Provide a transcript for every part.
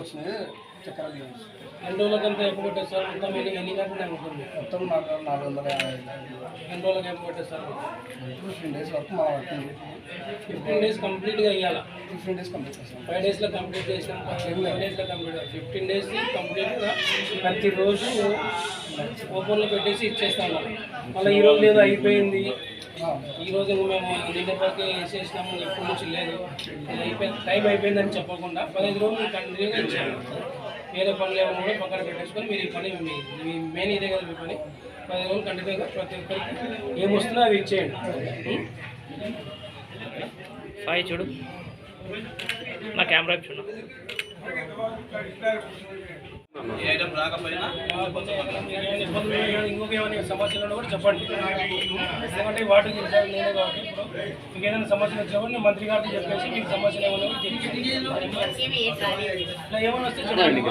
వచ్చినాయి చక్కెర బియ్యం. ఎన్ని రోజులకంతా ఎక్కువ పెట్టేస్తారు? మొత్తం ఎన్ని కాకుండా ఉంటుంది? మొత్తం 450. ఎన్ని రోజులకి ఎక్కువ పెట్టేస్తారు? 15 డేస్ వరకు మా వర్క్ ఉంది. 15 డేస్ కంప్లీట్గా ఇవ్వాలా? 15 డేస్ కంప్లీట్ చేస్తాం. 5 డేస్లో కంప్లీట్ చేసినాం, 5 డేస్లో కంప్లీట్ 15 డేస్ కంప్లీట్గా ప్రతిరోజు ఓపెన్లో పెట్టేసి ఇచ్చేస్తాం. మళ్ళీ ఈరోజు ఏదో అయిపోయింది, ఈరోజు మేము నిన్న వరకు వేసేసినాము, ఎప్పటి నుంచి లేదు, టైం అయిపోయిందని చెప్పకుండా 15 రోజులు కంటిన్యూగా ఇచ్చాము. వేరే పనులు ఏమైనా కూడా పక్కన పెట్టేసుకొని మీరు ఈ పని మీ మెయిన్ ఇదే కదా మీ పని. 15 రోజులు కంటిన్యూగా ప్రతి ఒక్కరికి ఏమొస్తుందో అవి ఇచ్చేయండి. సాయి చూడు, నా కెమెరా చూడు. ఈ ఐటమ్ రాకపోయినా ఇంకొక ఏమైనా సమస్యలు కూడా చెప్పండి. ఎందుకంటే వాటికి నేనే కాబట్టి ఇప్పుడు మీకు ఏదైనా సమస్యలు వచ్చినప్పుడు నేను మంత్రి గారికి చెప్పేసి మీకు సమస్యలు ఏమైనా ఇట్లా ఏమైనా వస్తే చెప్పండి.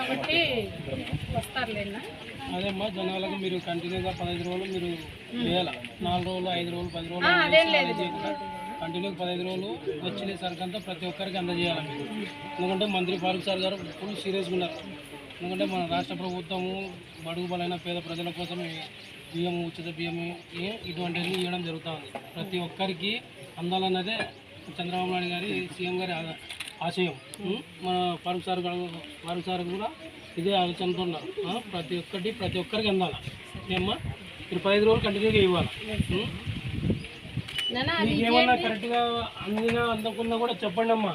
కాబట్టి వస్తారులేనా. అదేమ్మా జనాలకు మీరు కంటిన్యూగా 15 రోజులు మీరు చేయాలి. 4 రోజులు 5 రోజులు 10 రోజులు అదేం లేదు, కంటిన్యూగా 15 రోజులు వచ్చిన సరికంతా ప్రతి ఒక్కరికి అందజేయాలి మీరు. ఎందుకంటే మంత్రి ఫారూక్ సార్ గారు ఫుల్ సీరియస్గా ఉన్నారు. ఎందుకంటే మన రాష్ట్ర ప్రభుత్వము బడుగు బలైన పేద ప్రజల కోసం బియ్యం, ఉచిత బియ్యం ఇటువంటివన్నీ ఇవ్వడం జరుగుతూ ఉంది. ప్రతి ఒక్కరికి అందాలన్నదే చంద్రబాబు నాయుడు గారి సీఎం గారి ఆశయం. మన ఫారూక్ సార్ కూడా ఇదే ఆలోచనతో ఉన్నారు. ప్రతి ఒక్కరికి అందాలి. ఏమ్మా మీరు 15 రోజులు కంటిన్యూగా ఇవ్వాలి. మీకు ఏమన్నా కరెక్ట్గా అందకున్నా కూడా చెప్పండి అమ్మా.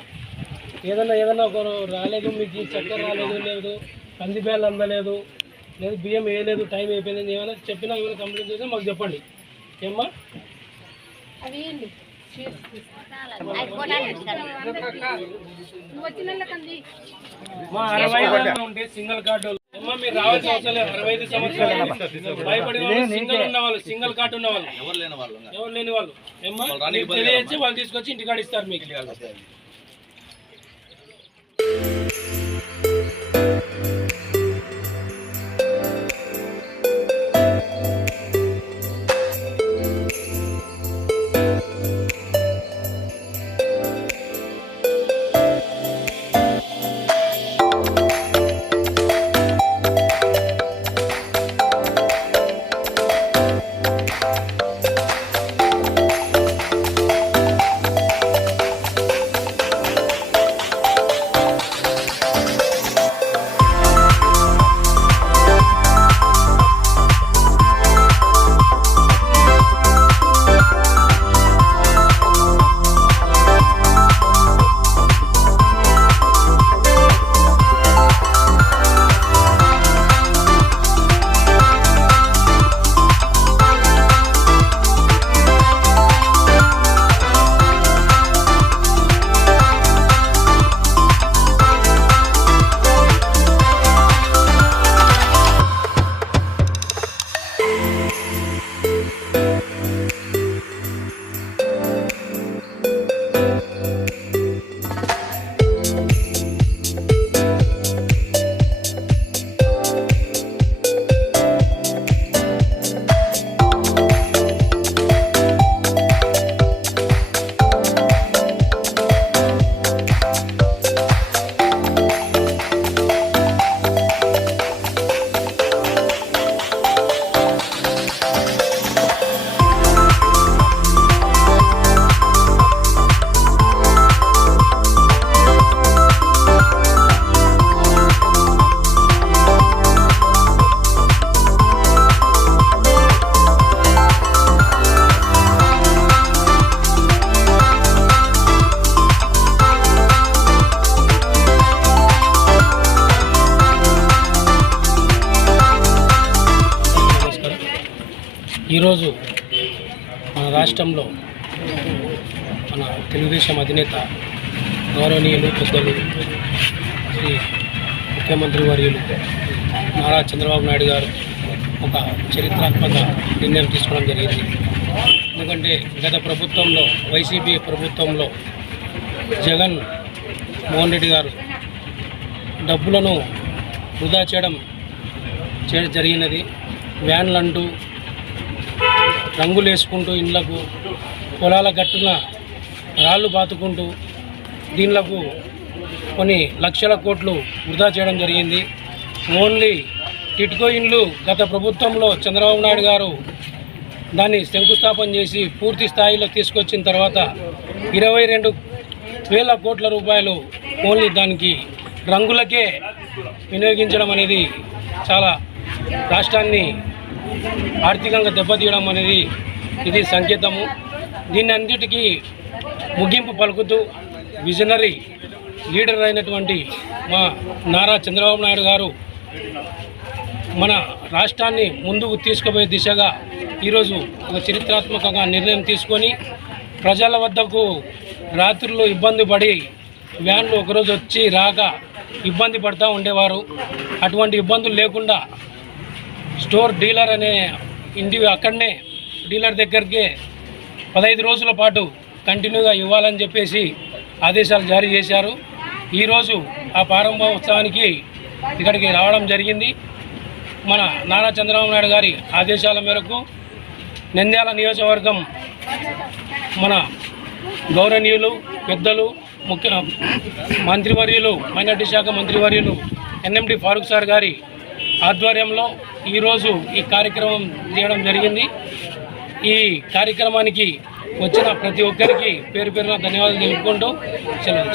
ఏదన్నా ఒక రాలేదు, మీకు చక్కెర రాలేదు, లేదు కందిబేలు అందలేదు, లేదు బియ్యం వేయలేదు, టైం అయిపోయింది, ఏమైనా చెప్పినా ఏమైనా కంప్లైంట్ చేస్తే మాకు చెప్పండి. ఏమ్మా మా 65 ఉంటే సింగిల్ కార్డు అమ్మా మీరు రావాల్సిన అవసరం లేదు. 65 సంవత్సరాలు భయపడే వాళ్ళు, సింగిల్ ఉన్న వాళ్ళు, సింగిల్ కార్డు ఉన్న వాళ్ళు, ఎవరు లేని వాళ్ళు ఏమ్మా తెలియచి వాళ్ళు తీసుకొచ్చి ఇంటికాడ ఇస్తారు మీకు. ఈరోజు మన రాష్ట్రంలో మన తెలుగుదేశం అధినేత గౌరవనీయులు పెద్దలు శ్రీ ముఖ్యమంత్రి వర్యులు నారా చంద్రబాబు నాయుడు గారు ఒక చరిత్రాత్మక నిర్ణయం తీసుకోవడం జరిగింది. ఎందుకంటే గత ప్రభుత్వంలో వైసీపీ ప్రభుత్వంలో జగన్ మోహన్ రెడ్డి గారు డబ్బులను వృధా చేయడం జరిగినది. వ్యాన్లంటూ రంగులు వేసుకుంటూ ఇండ్లకు పొలాల గట్టున రాళ్ళు బాతుకుంటూ దీనిలకు కొన్ని లక్షల కోట్లు వృధా చేయడం జరిగింది. ఓన్లీ టిట్కో ఇండ్లు గత ప్రభుత్వంలో చంద్రబాబు నాయుడు గారు దాన్ని శంకుస్థాపన చేసి పూర్తి స్థాయిలో తీసుకొచ్చిన తర్వాత 22,000 కోట్ల రూపాయలు ఓన్లీ దానికి రంగులకే వినియోగించడం అనేది చాలా రాష్ట్రాన్ని ఆర్థికంగా దెబ్బతీయడం అనేది ఇది సంకేతము. దీన్ని అన్నిటికీ ముగింపు పలుకుతూ విజనరీ లీడర్ అయినటువంటి మా నారా చంద్రబాబు నాయుడు గారు మన రాష్ట్రాన్ని ముందుకు తీసుకుపోయే దిశగా ఈరోజు ఒక చరిత్రాత్మకంగా నిర్ణయం తీసుకొని ప్రజల వద్దకు రాత్రుల్లో ఇబ్బంది పడి వ్యాన్లు ఒకరోజు వచ్చి రాక ఇబ్బంది పడుతూ ఉండేవారు. అటువంటి ఇబ్బందులు లేకుండా స్టోర్ డీలర్ అనే అక్కడనే డీలర్ దగ్గరికి 15 రోజుల పాటు కంటిన్యూగా ఇవ్వాలని చెప్పేసి ఆదేశాలు జారీ చేశారు. ఈరోజు ఆ ప్రారంభోత్సవానికి ఇక్కడికి రావడం జరిగింది. మన నారా చంద్రబాబు నాయుడు గారి ఆదేశాల మేరకు నంద్యాల నియోజకవర్గం మన గౌరవనీయులు పెద్దలు ముఖ్య మంత్రివర్యులు మైనార్టీ శాఖ మంత్రివర్యులు ఎన్ఎండి ఫారూక్ సార్ గారి ఆధ్వర్యంలో ఈరోజు ఈ కార్యక్రమం చేయడం జరిగింది. ఈ కార్యక్రమానికి వచ్చిన ప్రతి ఒక్కరికి పేరు పేరున ధన్యవాదాలు తెలుపుకుంటూ సెలవు.